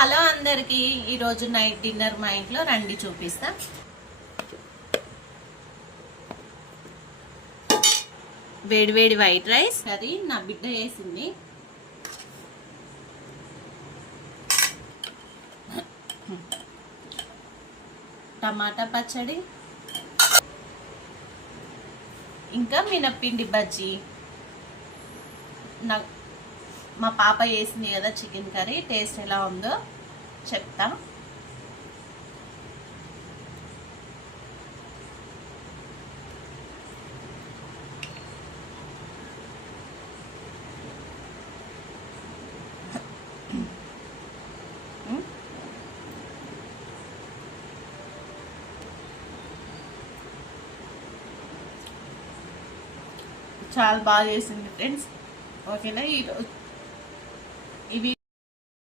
Hello అందరికి ఈ రోజు నైట్ డిన్నర్ మా ఇంట్లో రండి చూపిస్తా. వేడి వేడి వైట్ రైస్ కర్రీ నా బిడ్డ చేసింది. టమాటా పచ్చడి, ఇంకా మినప్పిండి బజ్జీ. మా పాప చేసింది కదా చికెన్ కర్రీ, టేస్ట్ ఎలా ఉందో చెప్తా. చాలా బాగా చేసింది ఫ్రెండ్స్. ఓకేనా, ఈరోజు